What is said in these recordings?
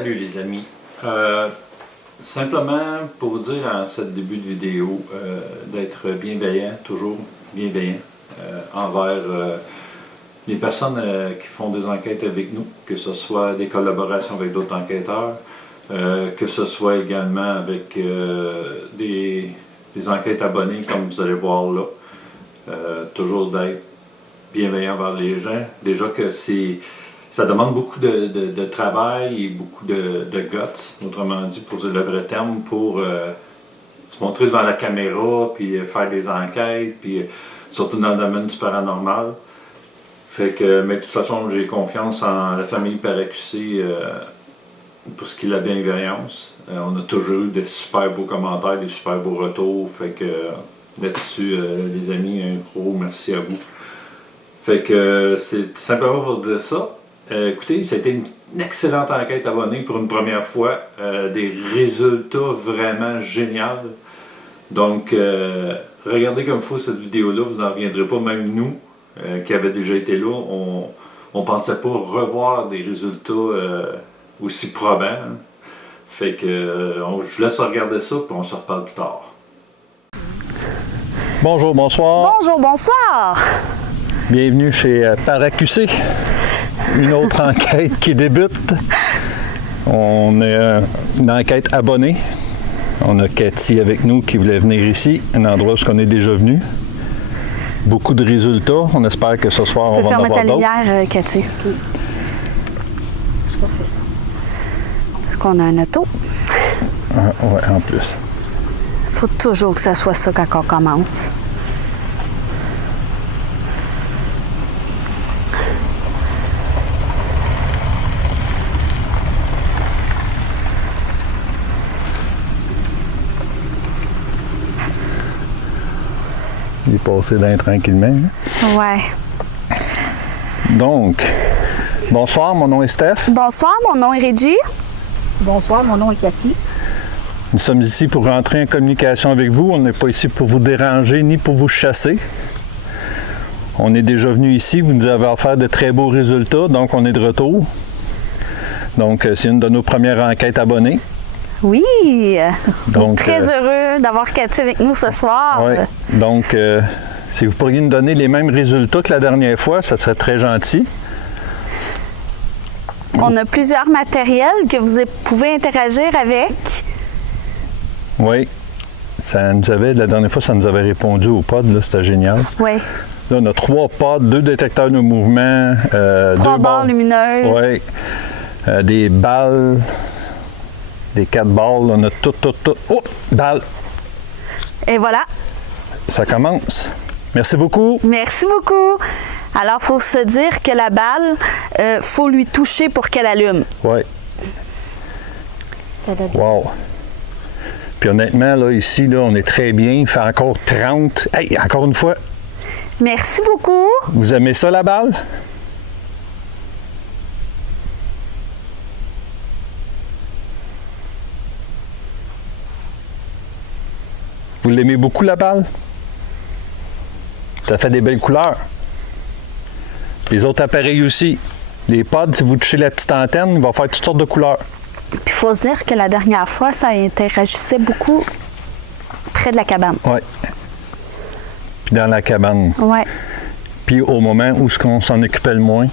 Salut les amis. Simplement pour vous dire en ce début de vidéo d'être bienveillant, toujours bienveillant envers les personnes qui font des enquêtes avec nous, que ce soit des collaborations avec d'autres enquêteurs, que ce soit également avec des enquêtes abonnées comme vous allez voir là. Toujours d'être bienveillant envers les gens. Déjà que ça demande beaucoup de travail et beaucoup de guts, autrement dit, pour dire le vrai terme, pour se montrer devant la caméra, puis faire des enquêtes, puis surtout dans le domaine du paranormal. Fait que, mais de toute façon, j'ai confiance en la famille Paracusé pour ce qui est de la bienveillance. On a toujours eu de super beaux commentaires, des super beaux retours. Fait que là-dessus, les amis, un gros merci à vous. Fait que c'est simplement pour dire ça. Écoutez, c'était une excellente enquête abonnée pour une première fois. Des résultats vraiment géniaux. Donc, regardez comme il faut cette vidéo-là, vous n'en reviendrez pas. Même nous, qui avaient déjà été là, on ne pensait pas revoir des résultats aussi probants. Hein. Fait que je laisse regarder ça, puis on se reparle plus tard. Bonjour, bonsoir. Bonjour, bonsoir. Bienvenue chez Paracusé. Une autre enquête qui débute. On a une enquête abonnée. On a Cathy avec nous qui voulait venir ici, un endroit où on est déjà venu. Beaucoup de résultats. On espère que ce soir, on va en avoir d'autres. Tu peux fermer ta lumière, Cathy. Est-ce qu'on a un auto? Oui, en plus. Il faut toujours que ça soit ça quand on commence. Il est passé d'un tranquillement. Hein? Ouais. Donc, bonsoir, mon nom est Steph. Bonsoir, mon nom est Régie. Bonsoir, mon nom est Cathy. Nous sommes ici pour rentrer en communication avec vous. On n'est pas ici pour vous déranger ni pour vous chasser. On est déjà venu ici. Vous nous avez offert de très beaux résultats, donc on est de retour. Donc, c'est une de nos premières enquêtes abonnées. Oui! Donc, très heureux d'avoir Cathy avec nous ce soir. Oui. Donc, si vous pourriez nous donner les mêmes résultats que la dernière fois, ça serait très gentil. On a plusieurs matériels que vous pouvez interagir avec. Oui. Ça nous avait, la dernière fois, ça nous avait répondu au pod, là, c'était génial. Oui. Là, on a 3 pods, 2 détecteurs de mouvement, 3 2 barres lumineuses. Oui. Des balles. Des 4 balles, on a tout. Oh! Balle! Et voilà. Ça commence. Merci beaucoup. Merci beaucoup. Alors, il faut se dire que la balle, faut lui toucher pour qu'elle allume. Oui. Wow. Puis honnêtement, là, ici, là, on est très bien. Il fait encore 30. Hey, encore une fois. Merci beaucoup. Vous aimez ça, la balle? Vous l'aimez beaucoup, la balle? Ça fait des belles couleurs. Les autres appareils aussi. Les pods, si vous touchez la petite antenne, il va faire toutes sortes de couleurs. Puis il faut se dire que la dernière fois, ça interagissait beaucoup près de la cabane. Oui. Puis dans la cabane. Oui. Puis au moment où on s'en occupait le moins.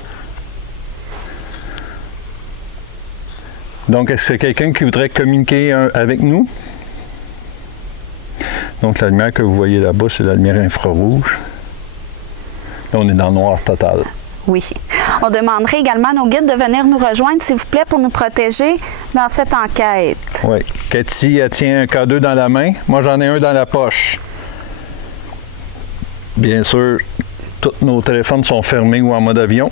Donc, est-ce qu'il y a quelqu'un qui voudrait communiquer avec nous? Donc, la lumière que vous voyez là-bas, c'est la lumière infrarouge. Là, on est dans le noir total. Oui. On demanderait également à nos guides de venir nous rejoindre, s'il vous plaît, pour nous protéger dans cette enquête. Oui. Cathy, elle tient un K2 dans la main. Moi, j'en ai un dans la poche. Bien sûr, tous nos téléphones sont fermés ou en mode avion.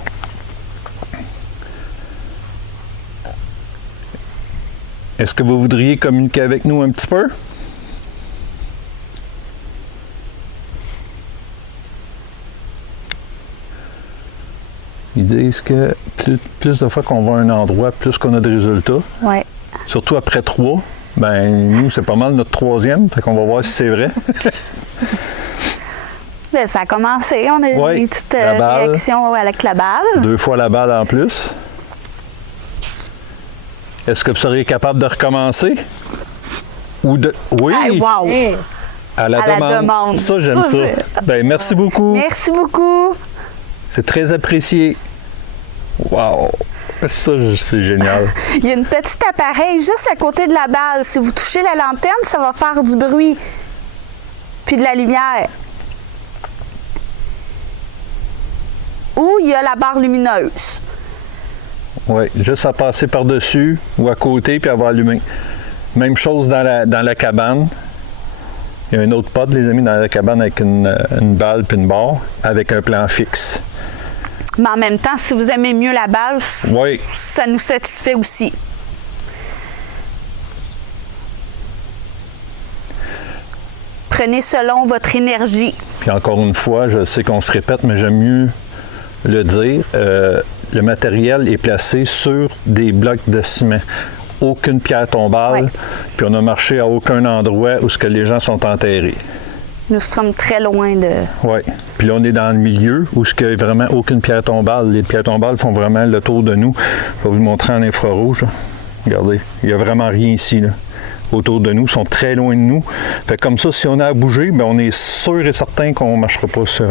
Est-ce que vous voudriez communiquer avec nous un petit peu? Ils disent que plus de fois qu'on va à un endroit, plus qu'on a de résultats. Oui. Surtout après 3. Ben nous, c'est pas mal notre 3e. Fait qu'on va voir si c'est vrai. Bien, ça a commencé. On a eu une petite réaction avec la balle. 2 fois la balle en plus. Est-ce que vous seriez capable de recommencer? Ou de... Oui! Hey, wow! Hey, À la demande. Ça, j'aime ça. Ben, merci beaucoup. Merci beaucoup. C'est très apprécié. Wow! Ça, c'est génial. Il y a une petite appareil juste à côté de la balle. Si vous touchez la lanterne, ça va faire du bruit. Puis de la lumière. Ou il y a la barre lumineuse. Oui, juste à passer par-dessus ou à côté puis à avoir allumé. Même chose dans la cabane. Il y a un autre pod, les amis, dans la cabane avec une balle puis une barre avec un plan fixe. Mais en même temps, si vous aimez mieux la balle, Oui. ça nous satisfait aussi. Prenez selon votre énergie. Puis encore une fois, je sais qu'on se répète, mais j'aime mieux le dire. Le matériel est placé sur des blocs de ciment. Aucune pierre tombale. Ouais. Puis on a marché à aucun endroit où ce que les gens sont enterrés. Nous sommes très loin de... Oui. Puis là, on est dans le milieu où il n'y a vraiment aucune pierre tombale. Les pierres tombales font vraiment le tour de nous. Je vais vous le montrer en infrarouge. Là. Regardez, il n'y a vraiment rien ici. Là. Autour de nous, ils sont très loin de nous. Fait que comme ça, si on a à bouger, bien, on est sûr et certain qu'on ne marchera pas sur...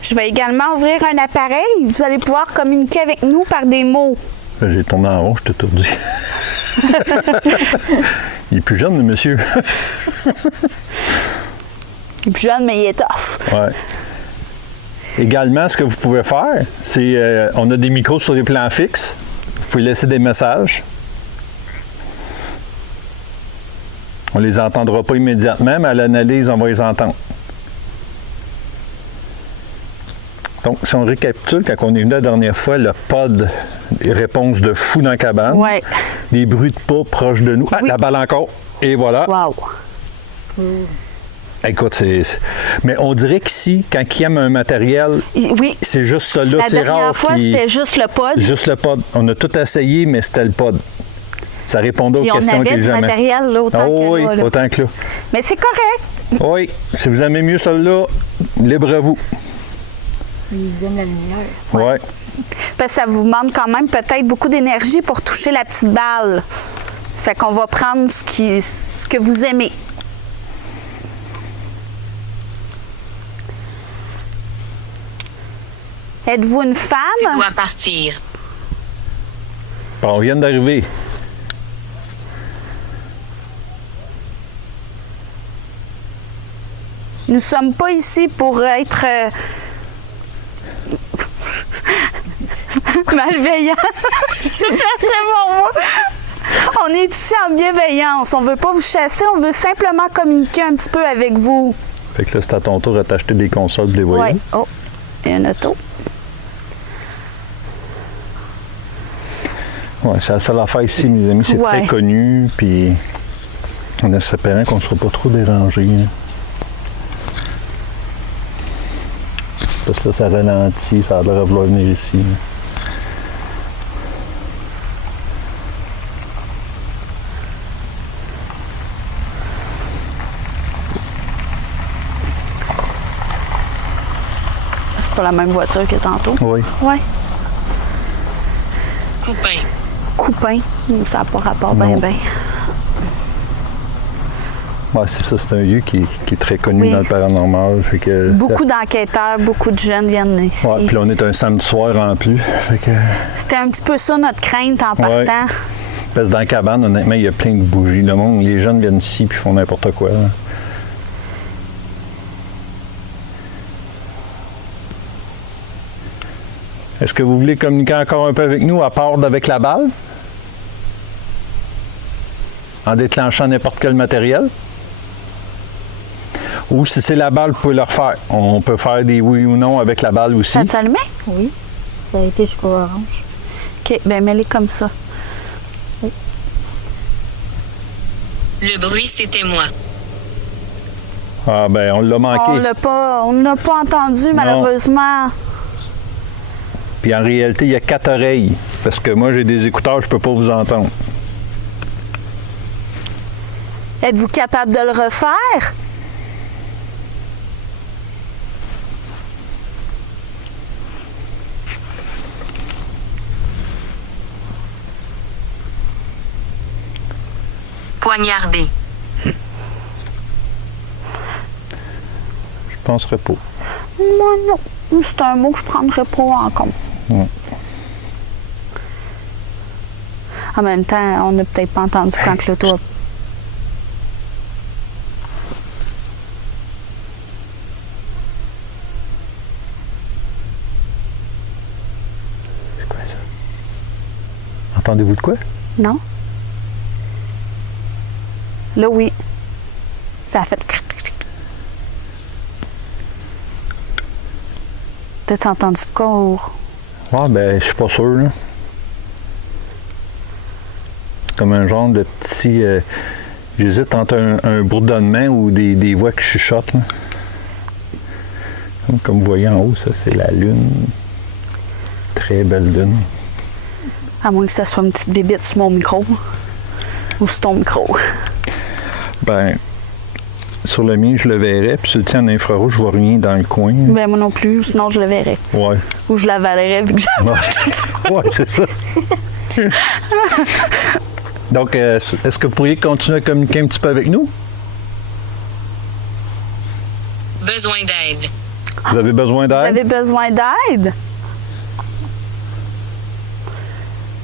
Je vais également ouvrir un appareil. Vous allez pouvoir communiquer avec nous par des mots. Là, j'ai tourné en rond, je t'ai tout dit. Il est plus jeune, le monsieur. Il est plus jeune, mais il est tough. Ouais. Également, ce que vous pouvez faire, c'est... on a des micros sur les plans fixes. Vous pouvez laisser des messages. On les entendra pas immédiatement, mais à l'analyse, on va les entendre. Donc, si on récapitule, quand on est venu la dernière fois, le pod, des réponses de fou dans la cabane, Ouais. des bruits de pas proches de nous. Ah, Oui. la balle encore. Et voilà. Wow. Écoute, mais on dirait qu'ici, quand il aime un matériel, Oui. c'est juste ça là. La C'est dernière rare fois, qu'il- c'était juste le pod. Juste le pod. On a tout essayé, mais c'était le pod. Ça répondait aux Puis on questions avait qu'ils du aimaient. matériel là, autant Oh que oui, là, là. autant que là. Mais c'est correct. Oui, si vous aimez mieux celle-là, libre à vous. ils aiment la lumière. Ouais. Parce que ça vous demande quand même peut-être beaucoup d'énergie pour toucher la petite balle. Fait qu'on va prendre ce que vous aimez. Êtes-vous une Tu femme? dois partir. Bon, on vient d'arriver. Nous ne sommes pas ici pour être malveillants. C'est mon mot. On est ici en bienveillance. On ne veut pas vous chasser, on veut simplement communiquer un petit peu avec vous. Fait que là, c'est à ton tour à t'acheter des consoles, de les voyez. Oui. Oh, il y a un auto. Ouais, c'est la seule affaire ici, mes amis. C'est Ouais. très connu, puis en espérant qu'on ne sera pas trop dérangé. Hein. Parce que là, ça ralentit, ça a l'air de vouloir venir ici. Là. C'est pas la même voiture que tantôt. Oui. Oui. Coupin. Coupin. Ça n'a pas rapport Non. bien. Ouais, c'est ça, c'est un lieu qui est très connu Oui. dans le paranormal. Fait que, Beaucoup d'enquêteurs, beaucoup de jeunes viennent ici. Ouais, puis là, on est un samedi soir en plus. Fait que, C'était un petit peu ça notre crainte en Ouais. partant. parce que dans la cabane, honnêtement, il y a plein de bougies. Le monde, les jeunes viennent ici puis font n'importe quoi. Là. Est-ce que vous voulez communiquer encore un peu avec nous à part avec la balle? En déclenchant n'importe quel matériel? Ou si c'est la balle, vous pouvez le refaire. On peut faire des oui ou non avec la balle aussi. Ça t'allumait? Oui, ça a été jusqu'au orange. OK, bien mets-les comme ça. Le bruit, c'était moi. Ah ben, on l'a manqué. On n'a pas entendu, malheureusement. Puis en réalité, il y a 4 oreilles. Parce que moi, j'ai des écouteurs, je peux pas vous entendre. Êtes-vous capable de le refaire? Poignarder. Je penserais pas. Moi, non. C'est un mot que je prendrais pas en compte. Ouais. En même temps, on n'a peut-être pas entendu quand l'auto a... C'est quoi ça? Entendez-vous de quoi? Non? Là, oui. Ça a fait... T'as-tu entendu de quoi? Ouais, ben, je suis pas sûr, là. C'est comme un genre de petit... J'hésite entre un bourdonnement ou des voix qui chuchotent, là. Comme vous voyez en haut, ça, c'est la lune. Très belle lune. À moins que ça soit une petite bébite sur mon micro. Ou sur ton micro. Ben, sur le mien, je le verrais, puis sur le tien en infrarouge, je vois rien dans le coin. Ben, moi non plus, sinon je le verrais. Ouais. Ou je l'avalerais vu que j'avais Ouais, c'est ça. Donc, est-ce que vous pourriez continuer à communiquer un petit peu avec nous? Besoin d'aide. Vous avez besoin Vous d'aide? avez besoin d'aide?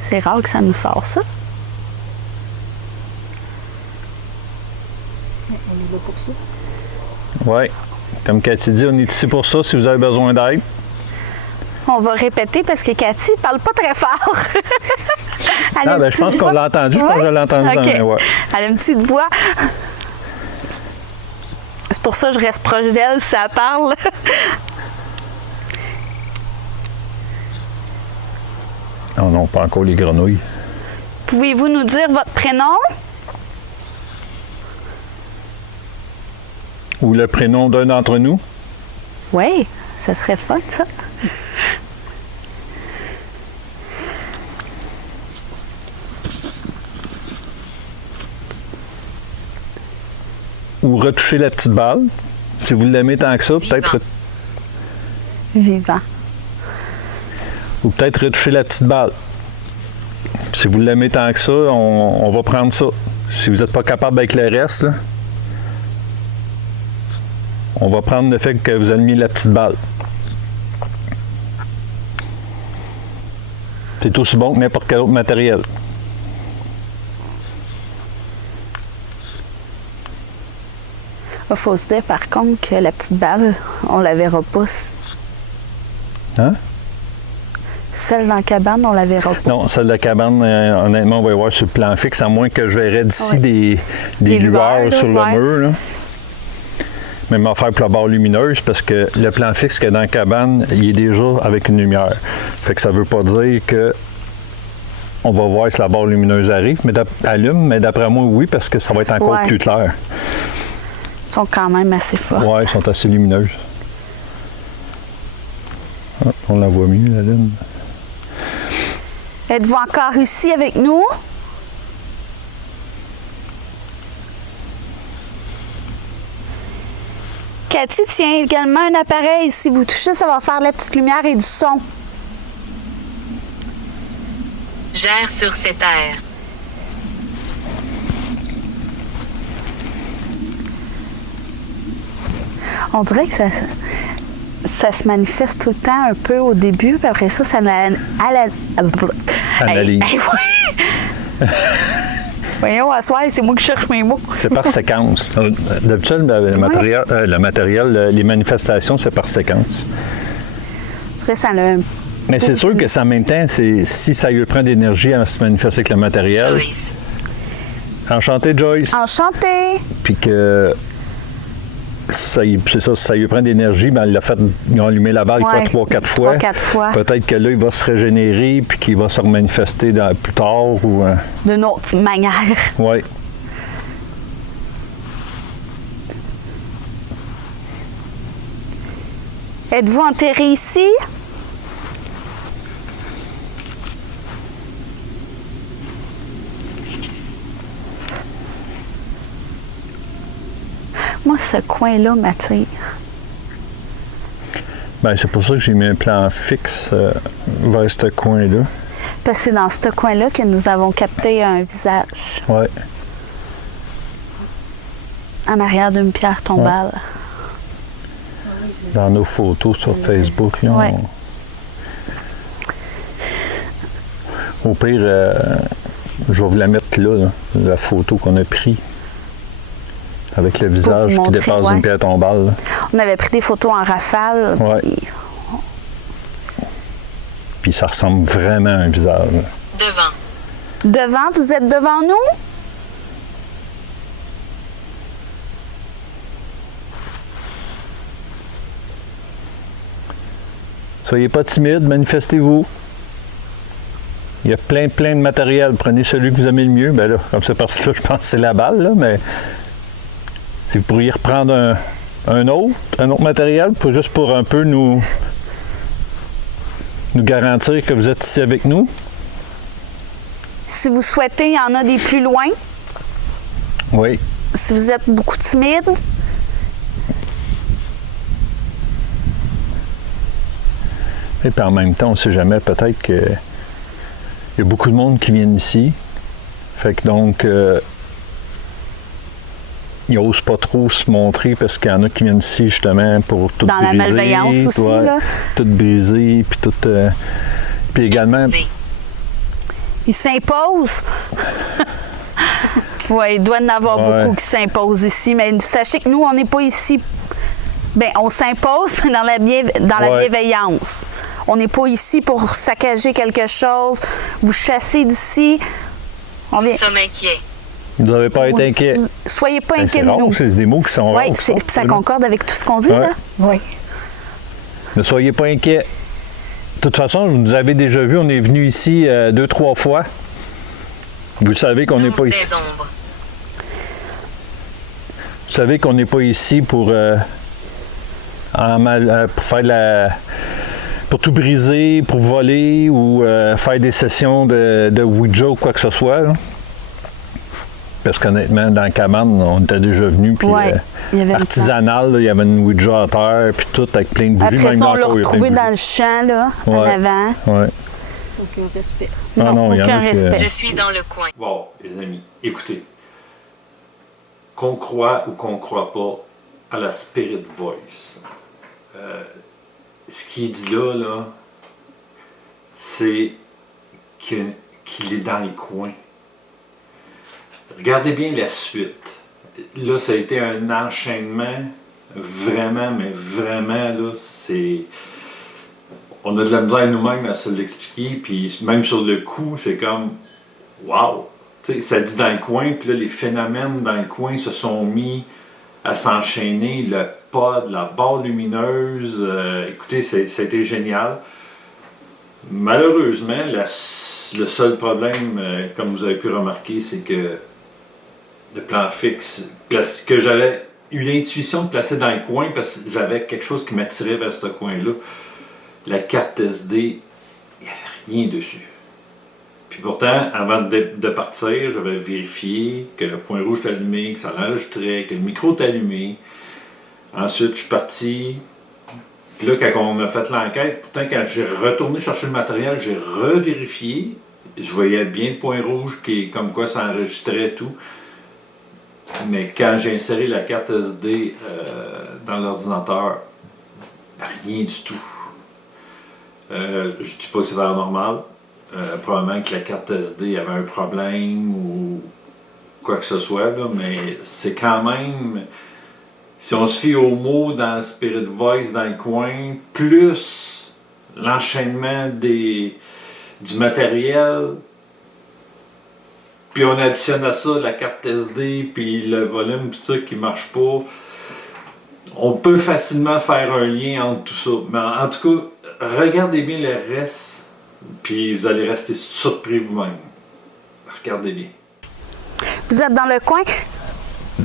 C'est rare que ça nous sort ça. On y va pour ça. Oui. Comme Cathy dit, on est ici pour ça, si vous avez besoin d'aide. On va répéter parce que Cathy parle pas très fort. Elle a Ah, une ben, je pense petite qu'on voix. l'a entendu. Je pense que je l'ai entendu OK. dans mes voix. Elle a une petite voix. C'est pour ça que je reste proche d'elle si elle parle. Oh non, pas encore les grenouilles. Pouvez-vous nous dire votre prénom? Ou le prénom d'un d'entre nous. Oui, ça serait fun, ça. Ou retoucher la petite balle. Si vous l'aimez tant que ça, peut-être... Vivant. Ou peut-être retoucher la petite balle. Si vous l'aimez tant que ça, on va prendre ça. Si vous n'êtes pas capable avec le reste, là, on va prendre le fait que vous avez mis la petite balle. C'est aussi bon que n'importe quel autre matériel. Il faut se dire par contre que la petite balle, on la verra pas. Hein? Celle dans la cabane, on la verra pas. Non, celle de la cabane, honnêtement, on va y voir sur le plan fixe, à moins que je verrais d'ici Ouais. des Des lueurs lueurs, là, sur ouais. le mur. Là. Même affaire pour la barre lumineuse, parce que le plan fixe qu'il y a dans la cabane, il est déjà avec une lumière. Fait que ça veut pas dire que on va voir si la barre lumineuse arrive, mais allume, mais d'après moi, oui, parce que ça va être encore Ouais. plus clair. Ils sont quand même assez forts. Oui, elles sont assez lumineuses. Ah, on la voit mieux, la lune. Êtes-vous encore ici avec nous? Cathy tient également un appareil. Si vous touchez, ça va faire la petite lumière et du son. Gère sur cette aire. On dirait que ça se manifeste tout le temps un peu au début, puis après ça, Analyse. oui. Voyons, à soir, c'est moi qui cherche mes mots. C'est par séquence. D'habitude, le matériel, les manifestations, c'est par séquence. Je dirais que ça a un... Mais c'est sûr que ça, en même temps, si ça lui prend d'énergie à se manifester avec le matériel. Joyce. Enchanté, Joyce. Enchanté! Puis que c'est ça, si ça lui prend d'énergie, ben ils ont allumé la balle Ouais, 3-4 fois. 3-4 fois. Peut-être que là, il va se régénérer puis qu'il va se remanifester plus tard. Ou, D'une autre manière. oui. Êtes-vous enterré ici? Moi, ce coin-là m'attire. Ben, c'est pour ça que j'ai mis un plan fixe vers ce coin-là. Parce que c'est dans ce coin-là que nous avons capté un visage. Oui. En arrière d'une pierre tombale. Dans nos photos sur Facebook, là, Ouais. Au pire, je vais vous la mettre là, la photo qu'on a prise. Avec le visage qui montrer, dépasse ouais. d'une pierre tombale. Là. On avait pris des photos en rafale. Ouais. Puis ça ressemble vraiment à un visage. Là. Devant. Devant, vous êtes devant nous? Soyez pas timide, manifestez-vous. Il y a plein de matériel. Prenez celui que vous aimez le mieux. Ben là, comme c'est parce que là, je pense que c'est la balle, là, mais si vous pourriez reprendre un autre matériel, juste pour un peu nous garantir que vous êtes ici avec nous. Si vous souhaitez, il y en a des plus loin. Oui. Si vous êtes beaucoup timide, Et puis en même temps, on ne sait jamais, peut-être que il y a beaucoup de monde qui viennent ici. Fait que donc, ils n'osent pas trop se montrer parce qu'il y en a qui viennent ici justement pour tout dans briser. la malveillance aussi, ouais, là. Tout briser, puis tout... puis également... ils s'imposent. Oui, il doit y en avoir Ouais. beaucoup qui s'imposent ici, mais sachez que nous, on n'est pas ici. Bien, on s'impose mais dans la Ouais. bienveillance. On n'est pas ici pour saccager quelque chose, vous chasser d'ici. On vient... Nous sommes inquiets. Vous n'avez pas à être Oui. inquiet. Soyez pas Ben, inquiets c'est de rare, nous. c'est des mots qui sont Oui, rares. ça concorde avec tout ce qu'on dit, Ouais. là? Oui. Ne soyez pas inquiets. De toute façon, vous nous avez déjà vu, on est venu ici 2-3 fois. Vous savez qu'on n'est Danse pas des ici. ombres. Vous savez qu'on n'est pas ici pour pour tout briser, pour voler ou faire des sessions de Ouija ou quoi que ce soit. Là. Parce qu'honnêtement, dans la cabane, on était déjà venus, puis Ouais, il y avait le artisanal, là, il y avait une Ouija à terre, puis tout avec plein de bougies. Après même ça, on encore, l'a il y a plein de retrouvé bougies. dans le champ, là, en Ouais. avant. Ouais. Aucun respect. Ah non, il y en aucun a qui, respect. Je suis dans le coin. Bon, les amis, écoutez. Qu'on croit ou qu'on ne croit pas à la Spirit Voice, ce qu'il dit là, c'est qu'il est dans le coin. Regardez bien la suite. Là, ça a été un enchaînement vraiment, mais vraiment, là, c'est... On a de la misère nous-mêmes à se l'expliquer, puis même sur le coup, c'est comme... Wow! Tu sais, ça dit dans le coin, puis là, les phénomènes dans le coin se sont mis à s'enchaîner. Le pod, la barre lumineuse, écoutez, c'était génial. Malheureusement, le seul problème, comme vous avez pu remarquer, c'est que le plan fixe, que j'avais eu l'intuition de placer dans le coin parce que j'avais quelque chose qui m'attirait vers ce coin-là. La carte SD, il n'y avait rien dessus. Puis pourtant, avant de partir, j'avais vérifié que le point rouge était allumé, que ça l'enregistrait, que le micro était allumé. Ensuite, je suis parti. Puis là, quand on a fait l'enquête, pourtant, quand j'ai retourné chercher le matériel, j'ai revérifié. Je voyais bien le point rouge qui, comme quoi ça enregistrait tout. Mais quand j'ai inséré la carte SD dans l'ordinateur, rien du tout. Je ne dis pas que c'est paranormal. Probablement que la carte SD avait un problème ou quoi que ce soit, là, mais c'est quand même, si on se fie aux mots dans Spirit Voice dans le coin, plus l'enchaînement du matériel, puis on additionne à ça la carte SD, puis le volume, puis ça qui marche pas, on peut facilement faire un lien entre tout ça. Mais en tout cas, regardez bien le reste, puis vous allez rester surpris vous-même. Regardez bien. Vous êtes dans le coin?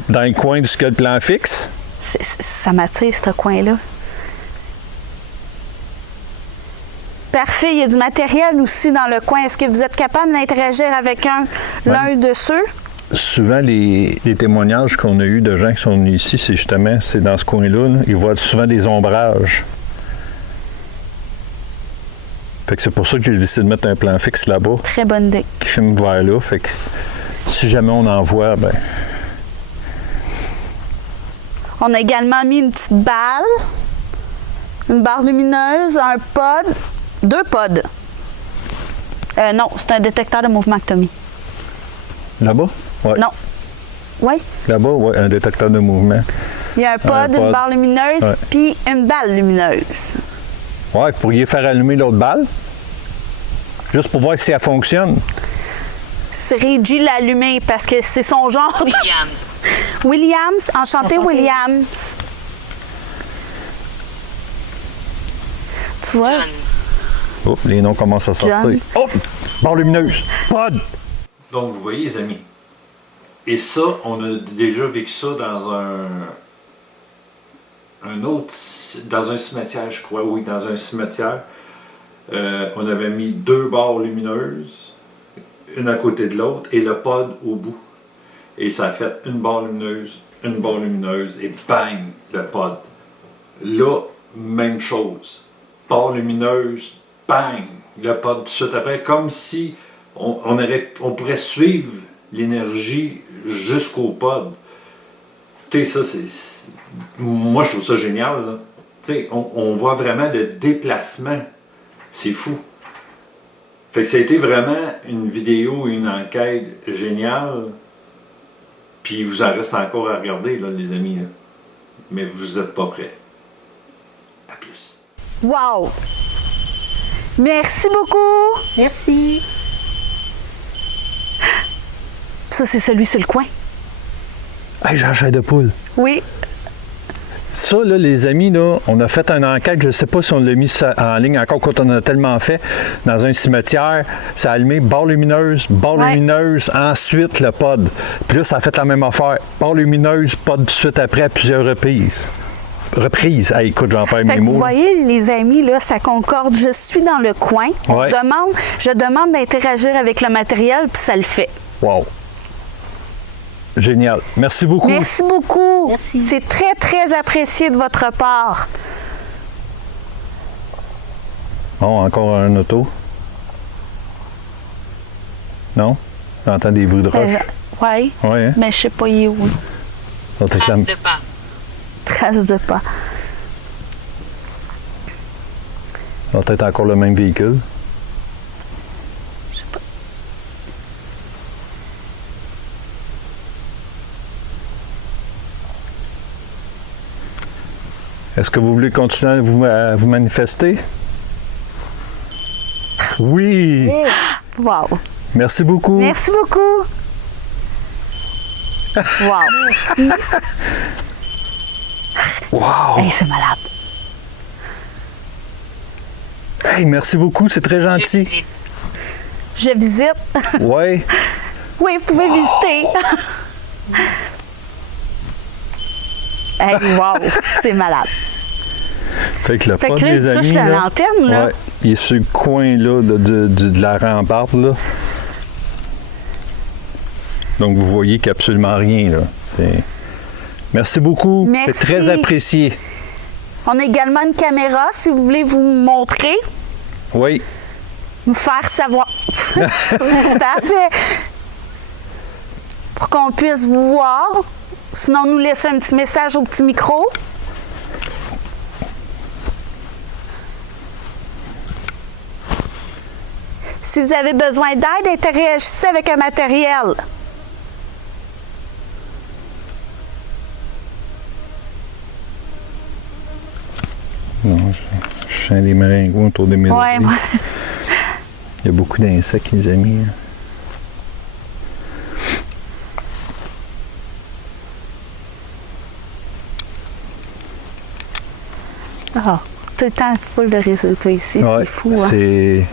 Dans le coin du le plan fixe. Ça m'attire, ce coin-là. Parfait. Il y a du matériel aussi dans le coin. Est-ce que vous êtes capable d'interagir avec l'un de ceux? Souvent, les témoignages qu'on a eus de gens qui sont venus ici, c'est justement, c'est dans ce coin-là, là, ils voient souvent des ombrages. Fait que c'est pour ça que j'ai décidé de mettre un plan fixe là-bas, Très bonne idée. qui filme vers là. Fait que si jamais on en voit, ben On a également mis une petite balle, une barre lumineuse, un pod, 2 pods. Non, c'est un détecteur de mouvement que tu as mis. Là-bas? Ouais. Non. Oui. Là-bas, oui, un détecteur de mouvement. Il y a un pod, une barre lumineuse, Ouais. puis une balle lumineuse. Ouais, vous pourriez faire allumer l'autre balle. Juste pour voir si elle fonctionne. Reggie l'a allumé parce que c'est son genre. Williams. Williams, enchanté Williams. Tu vois? John. Oups, les noms commencent à sortir. John. Oh! Barre lumineuse! Pod! Donc, vous voyez, les amis, et ça, on a déjà vécu ça dans dans un cimetière, je crois, oui, dans un cimetière. On avait mis 2 barres lumineuses, une à côté de l'autre, et le pod au bout. Et ça a fait une barre lumineuse, et bang, le pod. Là, même chose. Barre lumineuse, bang, le pod tout de suite après, comme si on pourrait suivre l'énergie jusqu'au pod. Tu sais, ça, moi, je trouve ça génial, là. Tu sais, on voit vraiment le déplacement. C'est fou. Fait que ça a été vraiment une vidéo, une enquête géniale. Puis il vous en reste encore à regarder, là, les amis. Là. Mais vous n'êtes pas prêts. À plus. Wow! Merci beaucoup! Merci. Ça, c'est celui sur le coin. Hey, j'ai un chair de poule. Oui. Ça, là, les amis, là, on a fait une enquête, je ne sais pas si on l'a mis ça en ligne encore quand on en a tellement fait, dans un cimetière, ça a allumé barre lumineuse, ensuite le pod. Puis là, ça a fait la même affaire. Barre lumineuse, pod tout de suite après, à plusieurs reprises. Hey, écoute, j'en perds Fait mes que vous mots. voyez, les amis, là, ça concorde. Je suis dans le coin. Ouais. Je demande d'interagir avec le matériel, puis ça le fait. Wow. Génial. Merci beaucoup. Merci beaucoup. Merci. C'est très, très apprécié de votre part. Bon, encore un auto. Non? J'entends des bruits de roche. Oui, Oui, hein? mais je sais pas il est où. On te réclame. Trace de pas. Trace de pas. On a peut-être encore le même véhicule. Est-ce que vous voulez continuer à vous manifester? Oui! Wow. Merci beaucoup. Merci beaucoup. Wow. Wow! Hey, c'est malade. Hey, merci beaucoup, c'est très gentil. Visite. Je visite. Ouais. Oui, vous pouvez visiter. Hey, wow, c'est malade. Fait que le Fait pod, que là, les il touche amis, la là, lanterne, là. ouais, il est sur le coin là, de la rambarde. Là. Donc, vous voyez qu'il n'y a absolument rien. Là. Merci beaucoup. Merci. C'est très apprécié. On a également une caméra, si vous voulez vous montrer, Oui. nous faire savoir. Parfait. Pour qu'on puisse vous voir. Sinon, nous laisser un petit message au petit micro. Si vous avez besoin d'aide, interagissez avec un matériel. Non, je sens des maringouins autour des maisons. Ouais, Il y a beaucoup d'insectes, les amis. Ah, tout le temps full de résultats ici. Ouais, C'est fou, hein? c'est...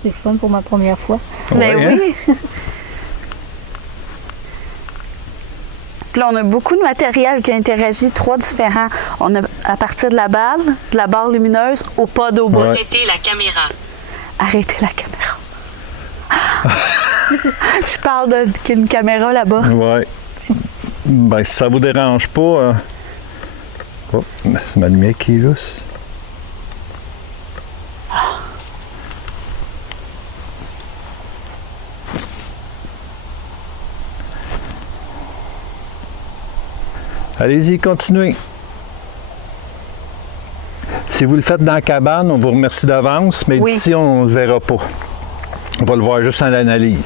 C'est fun pour ma première fois. Ben Ouais, hein? oui. Puis là, on a beaucoup de matériel qui interagit, 3 différents. On a à partir de la balle, de la barre lumineuse, au pod au bout. Ouais. Mettez la caméra. Arrêtez la caméra. Je parle d'une caméra là-bas. Ouais. Ben, si ça vous dérange pas... Oh, c'est ma lumière qui est lousse. Allez-y, continuez. Si vous le faites dans la cabane, on vous remercie d'avance, mais Oui. d'ici, on ne le verra pas. On va le voir juste en l'analyse.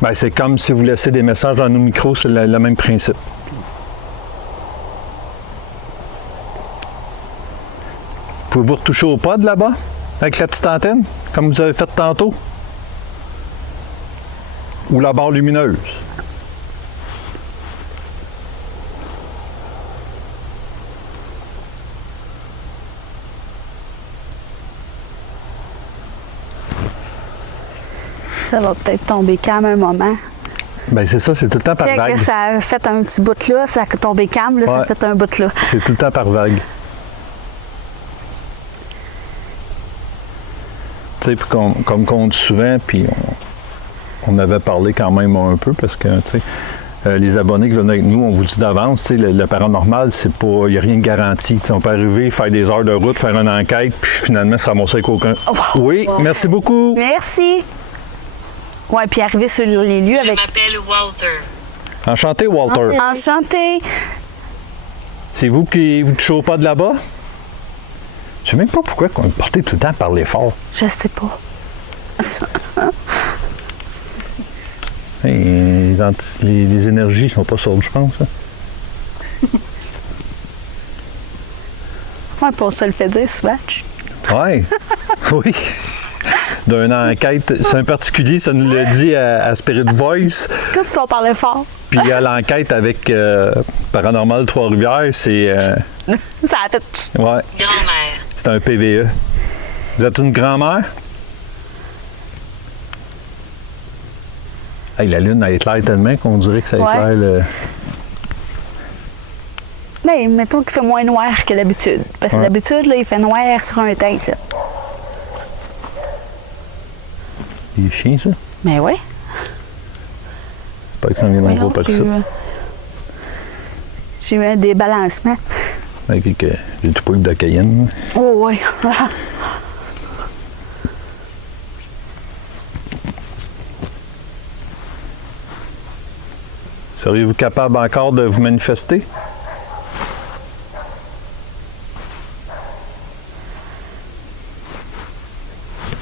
Ben, c'est comme si vous laissez des messages dans nos micros, c'est le même principe. Pouvez-vous retoucher au pod là-bas, avec la petite antenne, comme vous avez fait tantôt? Ou la barre lumineuse? Ça va peut-être tomber calme un moment. Ben c'est ça, c'est tout le temps par Check, vague. ça a fait un petit bout là, ça a tombé calme, là, ça a Ouais. fait un bout là. C'est tout le temps par vague. Tu sais, puis comme on dit souvent, puis on avait parlé quand même un peu, parce que, tu sais, les abonnés qui viennent avec nous, on vous dit d'avance, tu sais, le paranormal, c'est pas, il n'y a rien de garanti. Tu sais, on peut arriver, faire des heures de route, faire une enquête, puis finalement se ramasser avec aucun. Oui, merci beaucoup. Merci! Ouais, puis arriver sur les lieux Je avec. m'appelle Walter. Enchanté, Walter. Enchanté! C'est vous qui vous touchez au pas de là-bas? Je sais même pas pourquoi on est porté tout le temps par l'effort. Je sais pas. Hey, les énergies sont pas sourdes, je pense. Hein? Ouais, puis on se le fait dire souvent. Chut. Ouais. Oui. D'une enquête, c'est un particulier, ça nous l'a dit à Spirit Voice. Comme si on parlait fort. Puis à l'enquête avec Paranormal Trois-Rivières, c'est. Ça a fait. Chut. Ouais, Grand-mère. c'est un PVE. Vous êtes une grand-mère? Hey, la lune, elle éclaire tellement qu'on dirait que ça Ouais. éclaire le. Mais mettons qu'il fait moins noir que d'habitude. Parce que Ouais. d'habitude, là, il fait noir sur un teint, ça. Il est chien, ça? Mais ouais. Pas que ça en vient Voyons, nombreux par j'ai ça. j'ai eu un débalancement. Avec j'ai du poivre de Cayenne. Oh, ouais. Seriez-vous capable encore de vous manifester?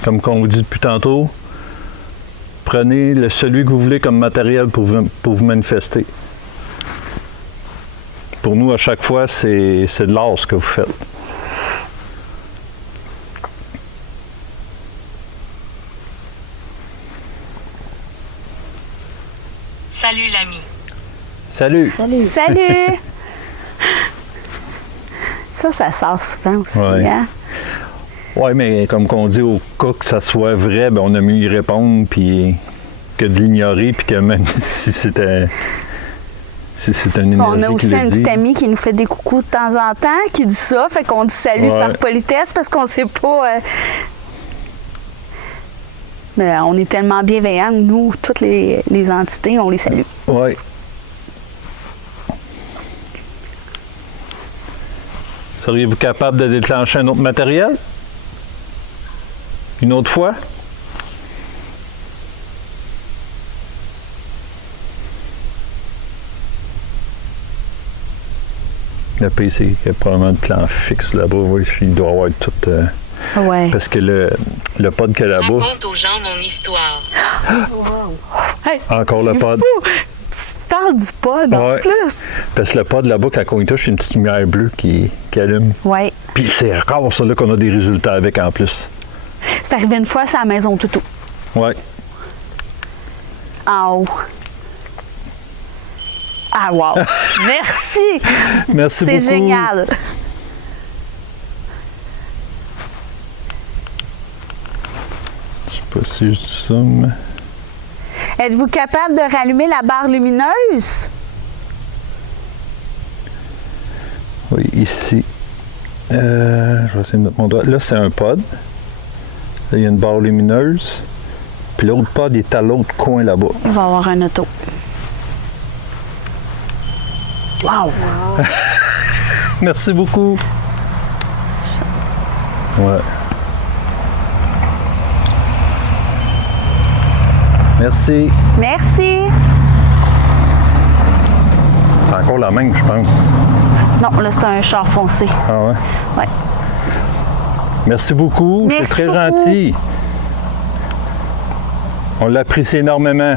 Comme qu'on vous dit depuis tantôt, prenez celui que vous voulez comme matériel pour vous manifester. Pour nous, à chaque fois, c'est de l'art ce que vous faites. Salut l'ami. Salut! Salut! Ça sort souvent aussi, Ouais. hein? Oui, mais comme qu'on dit, au cas que ça soit vrai, ben on a mieux y répondre puis que de l'ignorer, puis que même si c'était. Si c'est une énergie On a qui aussi le un dit. petit ami qui nous fait des coucous de temps en temps, qui dit ça, fait qu'on dit salut Ouais. par politesse parce qu'on sait pas. Mais on est tellement bienveillants, nous, toutes les entités, on les salue. Oui. Seriez-vous capable de déclencher un autre matériel? Une autre fois? Le PC, il y a probablement un plan fixe là-bas. Oui, il doit avoir tout. Ouais. Parce que le pod qu'il y a là-bas, Raconte aux gens mon histoire. Hey, encore le c'est pod. fou! Tu parles du pod en Ouais. plus. Parce que le pod là-bas, quand on y touche, c'est une petite lumière bleue qui allume. Ouais. Puis c'est rare, ça, là, qu'on a des résultats avec en plus. C'est arrivé une fois, c'est à la maison Toutou, Ouais. en haut. Ah, wow! Merci! Merci beaucoup. C'est génial! Je sais pas si je dis ça, mais... Êtes-vous capable de rallumer la barre lumineuse? Oui, ici. Je vais essayer de mettre mon doigt. Là, c'est un pod. Là, il y a une barre lumineuse. Puis l'autre pod est à l'autre coin là-bas. Il va y avoir un auto. Wow! Merci beaucoup. Ouais. Merci. Merci! C'est encore la même, je pense. Non, là, c'est un char foncé. Ah ouais? Ouais. Merci beaucoup. C'est Merci très beaucoup. gentil. On l'apprécie énormément.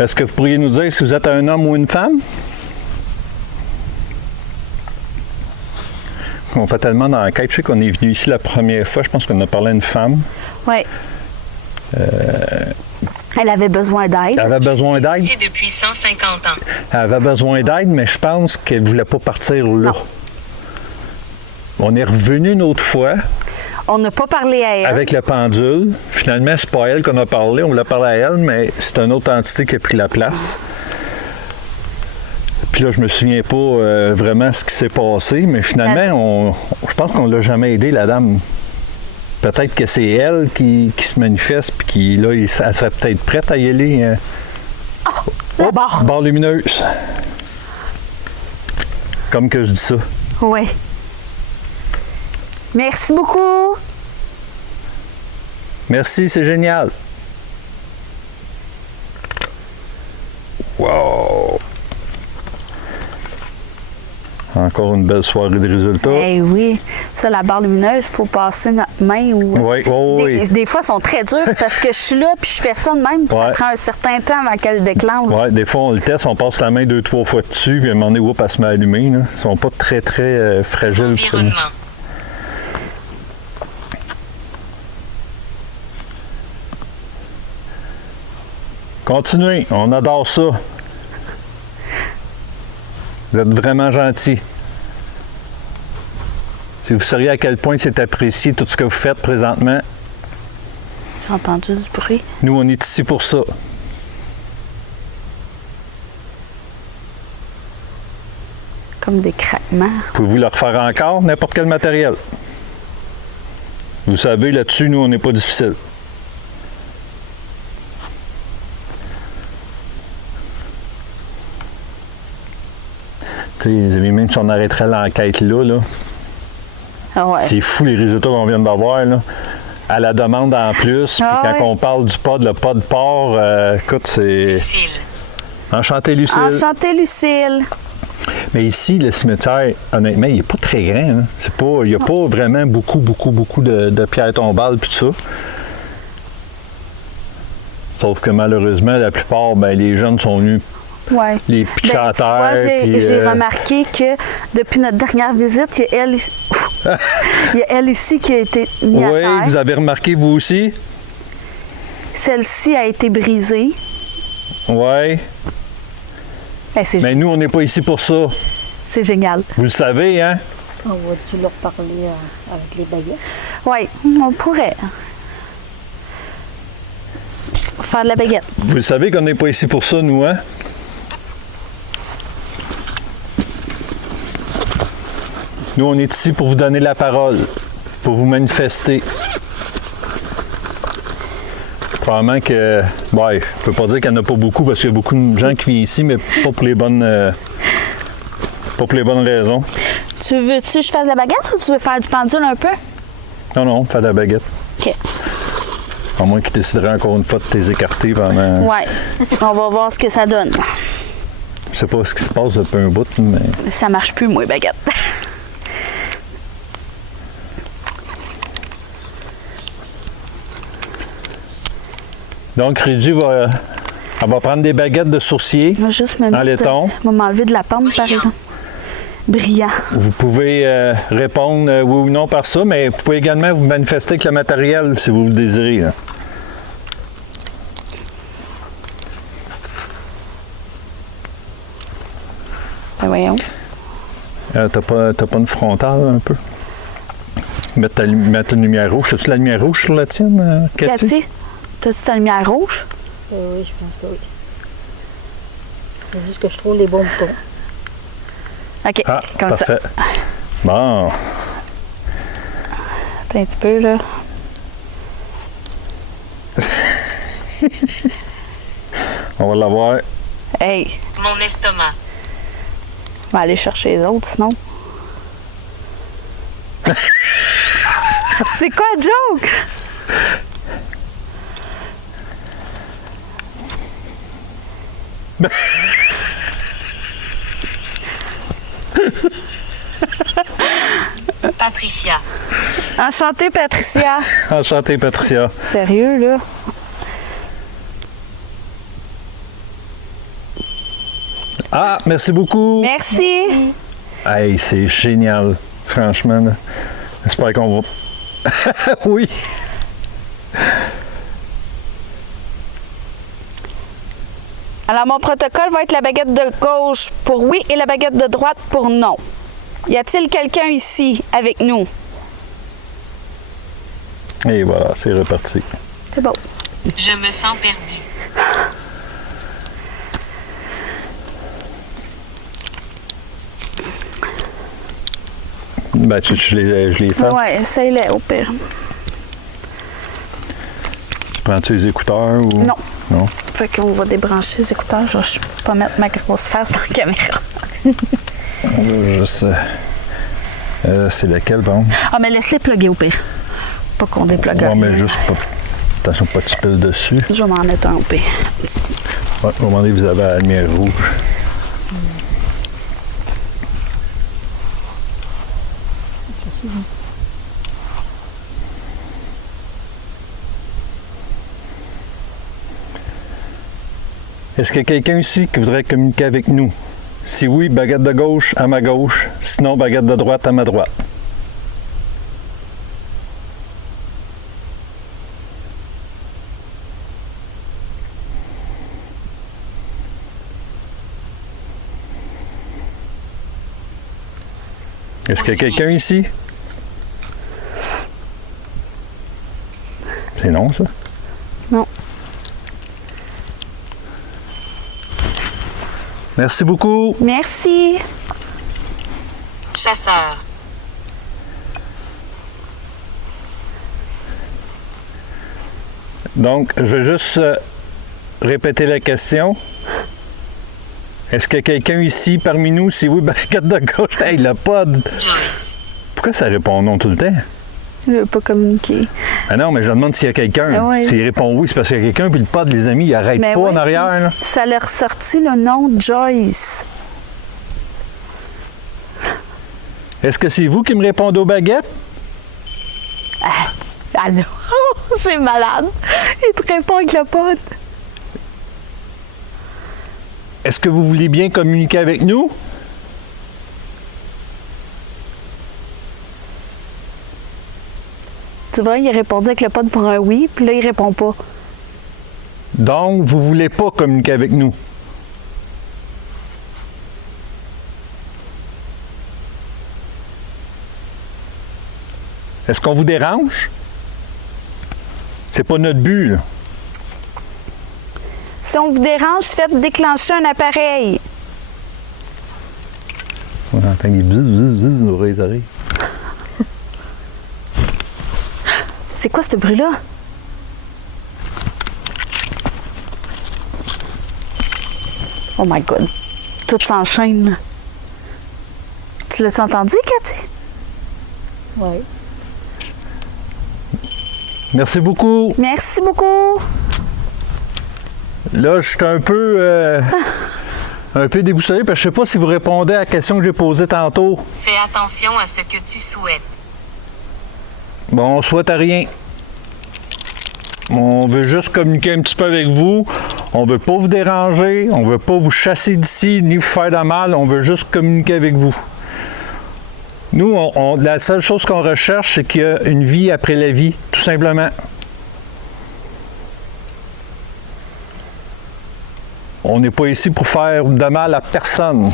Est-ce que vous pourriez nous dire si vous êtes un homme ou une femme? On fait tellement d'enquêtes. Je sais qu'on est venu ici la première fois. Je pense qu'on a parlé à une femme. Oui. Elle avait besoin d'aide. Elle avait besoin d'aide. Ici depuis 150 ans. Elle avait besoin d'aide, mais je pense qu'elle ne voulait pas partir là. Non. On est revenu une autre fois On n'a pas parlé à elle. avec le pendule. Finalement, c'est pas elle qu'on a parlé. On voulait parler à elle, mais c'est une autre entité qui a pris la place. Puis là, je me souviens pas vraiment ce qui s'est passé, mais finalement, je pense qu'on l'a jamais aidé, la dame. Peut-être que c'est elle qui se manifeste, puis qui, là, elle serait peut-être prête à y aller. La barre. Barre lumineuse. Comme que je dis ça. Oui. Merci beaucoup. Merci, c'est génial. Wow! Encore une belle soirée de résultats. Eh oui. Ça, la barre lumineuse, il faut passer notre main ou. Oui, oui. Des fois, elles sont très dures parce que je suis là puis je fais ça de même. Puis Ouais. ça prend un certain temps avant qu'elle déclenche. Ouais, des fois, on le teste, on passe la main 2-3 fois dessus, puis à un moment donné, oups, elle se met à allumer. Là. Ils sont pas très, très fragiles. Environnement. Continuez, on adore ça. Vous êtes vraiment gentils. Si vous sauriez à quel point c'est apprécié tout ce que vous faites présentement, J'ai entendu du bruit. nous, on est ici pour ça. Comme des craquements. Pouvez-vous le refaire encore? N'importe quel matériel. Vous savez, là-dessus, nous, on n'est pas difficile. Tu sais, même si on arrêterait l'enquête là, Ah ouais. c'est fou les résultats qu'on vient d'avoir, là. À la demande en plus, puis Ah quand ouais. on parle du pod, le pod porc, écoute, c'est... Lucille. Enchanté, Lucille. Enchantée, Lucille. Mais ici, le cimetière, honnêtement, il n'est pas très grand. Hein. Il n'y a pas vraiment beaucoup de pierres tombales puis tout ça. Sauf que malheureusement, la plupart, ben, les jeunes sont venus Ouais. les pitcher à Tu vois, terre. puis, j'ai remarqué que depuis notre dernière visite, il y a elle, il y a elle ici qui a été mise à Oui, terre. vous avez remarqué, vous aussi? Celle-ci a été brisée. Oui. Ben, Mais nous, on n'est pas ici pour ça. c'est génial. Vous le savez, hein? On va-tu leur parler avec les baguettes? Oui, on pourrait. Faire de la baguette. Vous le savez qu'on n'est pas ici pour ça, nous, hein? Nous, on est ici pour vous donner la parole, pour vous manifester. Probablement que, ouais, je peux pas dire qu'il n'y en a pas beaucoup parce qu'il y a beaucoup de gens qui viennent ici, mais pas pour les bonnes raisons. Tu veux-tu que je fasse de la baguette ou tu veux faire du pendule un peu? Non, non, faire de la baguette. OK. À moins qu'ils décideraient encore une fois de les écarter pendant... Ouais. On va voir ce que ça donne. Je sais pas ce qui se passe depuis un bout, mais... Ça marche plus, moi, baguette. Donc, Régie va... Elle va prendre des baguettes de sourcier. Je vais juste me En mettre... laiton. Je vais m'enlever de la pente, par exemple. Brillant. Vous pouvez répondre oui ou non par ça, mais vous pouvez également vous manifester avec le matériel si vous le désirez. Là. Ben voyons. T'as pas une frontale un peu? Mettre une lumière rouge. As-tu la lumière rouge sur la tienne, Cathy? Cathy, t'as-tu ta lumière rouge? Oui, je pense que oui. C'est juste que je trouve les bons boutons. OK, Ah, comme parfait. Bon. ça. Attends un petit peu, là. On va l'avoir. Hey, Mon estomac. on va aller chercher les autres, sinon. C'est quoi la joke? Patricia. Enchantée, Patricia. Enchanté, Patricia. Sérieux, là? Ah, merci beaucoup. Merci. Hey, c'est génial, franchement. Là. J'espère qu'on va... Oui. Alors, mon protocole va être la baguette de gauche pour oui et la baguette de droite pour non. Y a-t-il quelqu'un ici avec nous? Et voilà, c'est reparti. C'est bon. Je me sens perdu. Ben, je les fais. Ouais, essaye-les au pire. Prends-tu les écouteurs ou... Non. Non? Fait qu'on va débrancher les écouteurs. Je vais pas mettre ma grosse face dans la caméra. Juste... c'est lequel, bon? Ah, mais laisse-les plugger au pire. Pas qu'on déplugue Ouais, rien. mais juste pas... Attention, pas de spil dessus. Je vais m'en mettre un au pire. Ouais, au moment donné, vous avez la lumière rouge. Est-ce qu'il y a quelqu'un ici qui voudrait communiquer avec nous? Si oui, baguette de gauche à ma gauche. Sinon, baguette de droite à ma droite. Est-ce qu'il y a quelqu'un ici? C'est non, ça? Non. Merci beaucoup. Merci. Chasseur. Donc, je vais juste répéter la question. Est-ce qu'il y a quelqu'un ici parmi nous? Si oui, baguette de gauche. Hey, le pod. Joyce. Pourquoi ça répond non tout le temps? Je veux pas communiquer. Ah non, mais je demande s'il y a quelqu'un. Ah ouais. S'il répond oui, c'est parce qu'il y a quelqu'un, puis le pod, les amis, il arrête Mais pas ouais, en arrière. Là. Ça leur sorti le nom Joyce. Est-ce que c'est vous qui me répondez aux baguettes? Allô? C'est malade. Il te répond avec le pod. Est-ce que vous voulez bien communiquer avec nous? Tu vois, il a répondu avec le pod pour un oui, puis là, il répond pas. Donc, vous voulez pas communiquer avec nous? Est-ce qu'on vous dérange? C'est pas notre but, là. Si on vous dérange, faites déclencher un appareil. On entend des bzz, bzz, bzz dans les oreilles. C'est quoi ce bruit-là? Oh my God. Tout s'enchaîne, là. Tu l'as entendu, Cathy? Oui. Merci beaucoup. Merci beaucoup. Là, je suis un peu déboussolé parce que je sais pas si vous répondez à la question que j'ai posée tantôt. Fais attention à ce que tu souhaites. Bon, on souhaite à rien. On veut juste communiquer un petit peu avec vous. On veut pas vous déranger. On veut pas vous chasser d'ici ni vous faire de mal. On veut juste communiquer avec vous. Nous, la seule chose qu'on recherche, c'est qu'il y a une vie après la vie, tout simplement. On n'est pas ici pour faire de mal à personne.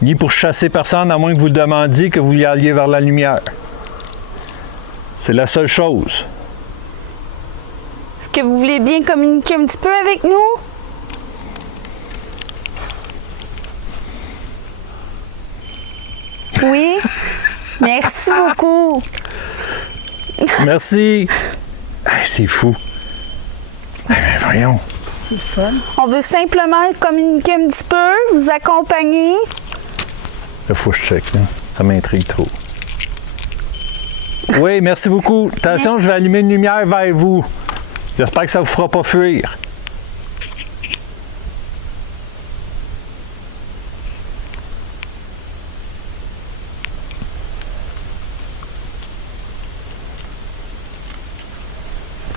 Ni pour chasser personne, à moins que vous le demandiez que vous y alliez vers la lumière. C'est la seule chose. Est-ce que vous voulez bien communiquer un petit peu avec nous? Oui? Merci beaucoup. Merci. Hey, c'est fou. Hey, ben voyons. C'est le fun. On veut simplement communiquer un petit peu, vous accompagner. Là, faut que je check. Là. Ça m'intrigue trop. Oui, merci beaucoup. Attention, je vais allumer une lumière vers vous. J'espère que ça ne vous fera pas fuir.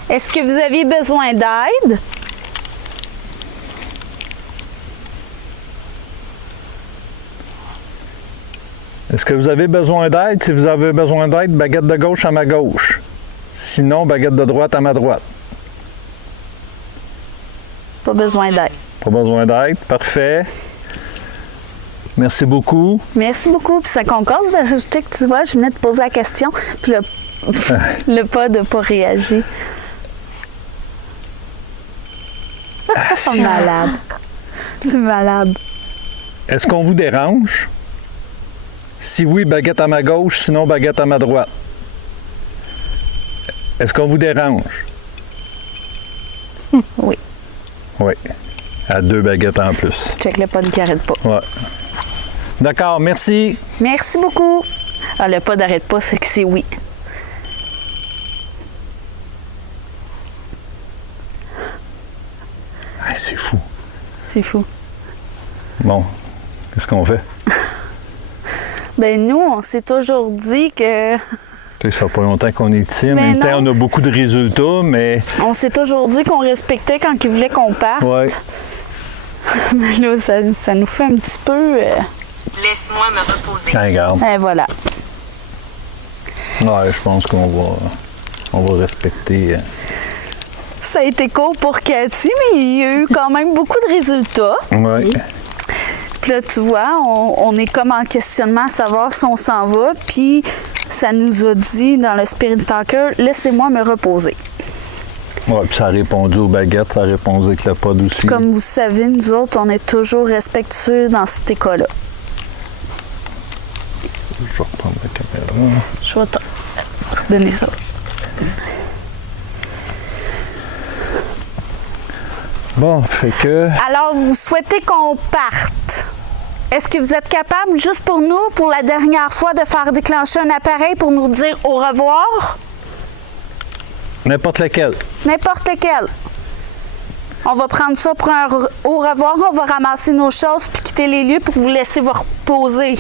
Est-ce que vous aviez besoin d'aide? Est-ce que vous avez besoin d'aide? Si vous avez besoin d'aide, baguette de gauche à ma gauche. Sinon, baguette de droite à ma droite. Pas besoin d'aide. Pas besoin d'aide. Parfait. Merci beaucoup. Merci beaucoup. Puis ça concorde, parce que je sais que tu vois, je venais de poser la question, puis le pod n'a pas réagi. C'est malade. C'est malade. Est-ce qu'on vous dérange? Si oui, baguette à ma gauche, sinon baguette à ma droite. Est-ce qu'on vous dérange? Oui. Oui. À 2 baguettes en plus. Je check le pod qui arrête pas. Ouais. D'accord, merci. Merci beaucoup. Ah, le pod n'arrête pas, fait que c'est oui. Ah, c'est fou. C'est fou. Bon, qu'est-ce qu'on fait? Ben nous, on s'est toujours dit que... Ça fait pas longtemps qu'on est ici. En Mais même temps, non. on a beaucoup de résultats, mais... On s'est toujours dit qu'on respectait quand ils voulaient qu'on parte. Ouais. Mais là, ça nous fait un petit peu... Laisse-moi me reposer. Ah, regarde. Et voilà. Ouais, je pense qu'on va respecter... Ça a été court pour Cathy, mais il y a eu quand même beaucoup de résultats. Ouais. Puis là, tu vois, on est comme en questionnement à savoir si on s'en va. Puis ça nous a dit dans le Spirit Talker, laissez-moi me reposer. Ouais, puis ça a répondu aux baguettes, ça a répondu avec le pod aussi. Comme vous savez, nous autres, on est toujours respectueux dans cet école-là. Je vais reprendre la caméra. Je vais te donner ça. Bon, fait que... Alors, vous souhaitez qu'on parte. Est-ce que vous êtes capable, juste pour nous, pour la dernière fois, de faire déclencher un appareil pour nous dire au revoir? N'importe lequel. N'importe lequel. On va prendre ça pour un au revoir. On va ramasser nos choses puis quitter les lieux pour vous laisser vous reposer.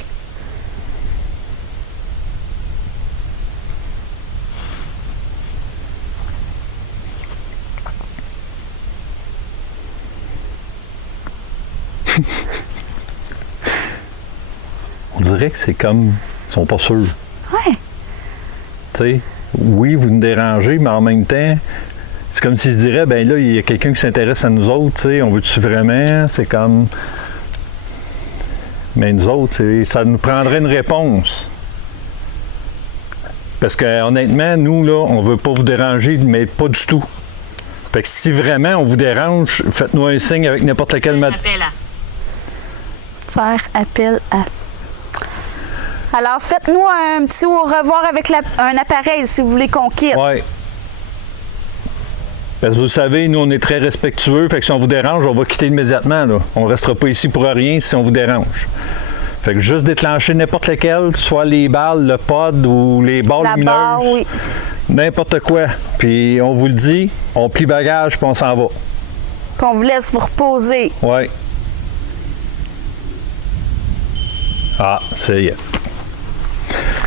On dirait que c'est comme... Ils sont pas sûrs. Ouais. Tu sais, oui, vous nous dérangez, mais en même temps, c'est comme s'ils se diraient, ben là, il y a quelqu'un qui s'intéresse à nous autres, tu sais, on veut-tu vraiment? C'est comme... Mais nous autres, ça nous prendrait une réponse. Parce que honnêtement, nous, là, on veut pas vous déranger, mais pas du tout. Fait que si vraiment on vous dérange, faites-nous un signe avec n'importe lequel... Appel à. Faire appel à. Alors, faites-nous un petit au revoir avec un appareil si vous voulez qu'on quitte. Oui. Parce que vous le savez, nous, on est très respectueux. Fait que si on vous dérange, on va quitter immédiatement. Là. On ne restera pas ici pour rien si on vous dérange. Fait que juste déclencher n'importe lequel, soit les balles, le pod ou les balles La lumineuses. barre, oui. N'importe quoi. Puis on vous le dit, on plie bagage puis on s'en va. Puis on vous laisse vous reposer. Oui. Ah, c'est y.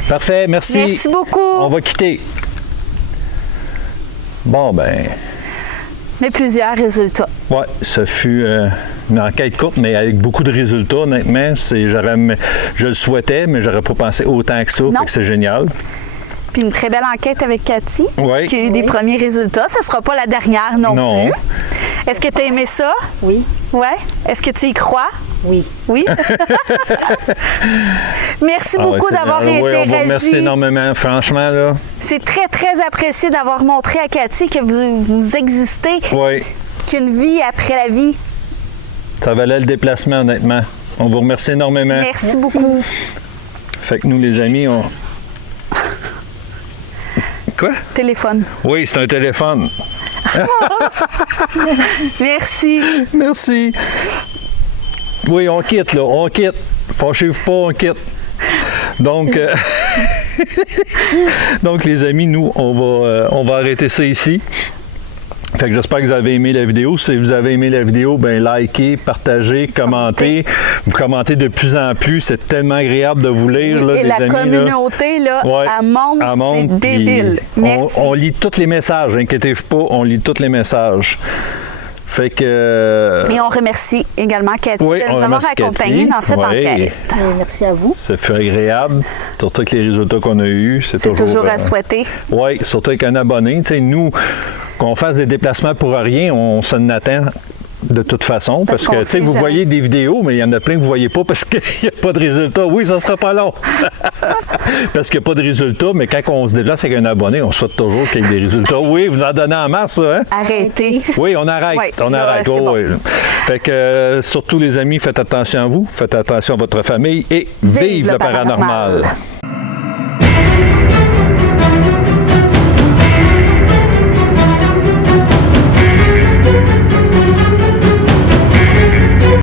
Parfait, merci. Merci beaucoup. On va quitter. Bon, ben... Mais plusieurs résultats. Oui, ce fut une enquête courte, mais avec beaucoup de résultats, honnêtement. Je le souhaitais, mais j'aurais pas pensé autant que ça. Non. Fait que c'est génial. Puis une très belle enquête avec Cathy, Oui. qui a eu des premiers résultats. Ça ne sera pas la dernière non Non. plus. Est-ce que tu as aimé ça? Oui, Oui. Est-ce que tu y crois? oui. Oui. Merci Ah beaucoup ouais, c'est d'avoir génial. Oui, on vous remercie interagi. énormément, franchement, là. C'est très, très apprécié d'avoir montré à Cathy que vous existez, Oui, qu'il y a une vie après la vie. ça valait le déplacement, honnêtement. On vous remercie énormément. Merci beaucoup. Fait que nous, les amis, on... Quoi? Téléphone. Oui, c'est un téléphone. Merci. Merci. Oui, on quitte, là. On quitte. Fâchez-vous pas, on quitte. Donc... Donc, les amis, nous, on va arrêter ça ici. Fait que j'espère que vous avez aimé la vidéo. Si vous avez aimé la vidéo, ben likez, partagez, commentez. Vous commentez de plus en plus. C'est tellement agréable de vous lire, là, Et les la amis. communauté, là, Ouais, elle monte, c'est puis débile. Merci. On lit tous les messages, inquiétez-vous pas, on lit tous les messages. Fait que... Et on remercie également Cathy Oui, de on nous avoir remercie accompagnés Cathy. dans cette Oui. enquête. Et merci à vous. Ça fut agréable, surtout avec les résultats qu'on a eus. C'est toujours à souhaiter. Oui, surtout avec un abonné. Tu sais, nous, qu'on fasse des déplacements pour rien, on s'en attend de toute façon. Parce qu'on que, tu sais, sait vous jamais. voyez des vidéos, mais il y en a plein que vous ne voyez pas parce qu'il n'y a pas de résultat. Oui, ça ne sera pas long. Parce qu'il n'y a pas de résultat, mais quand on se déplace avec un abonné, on souhaite toujours qu'il y ait des résultats. Oui, vous en donnez en masse, ça, hein? Arrêtez. Oui, on arrête. Oui, on là, arrête. c'est bon. Oui. Fait que, surtout, les amis, faites attention à vous, faites attention à votre famille et vive le paranormal.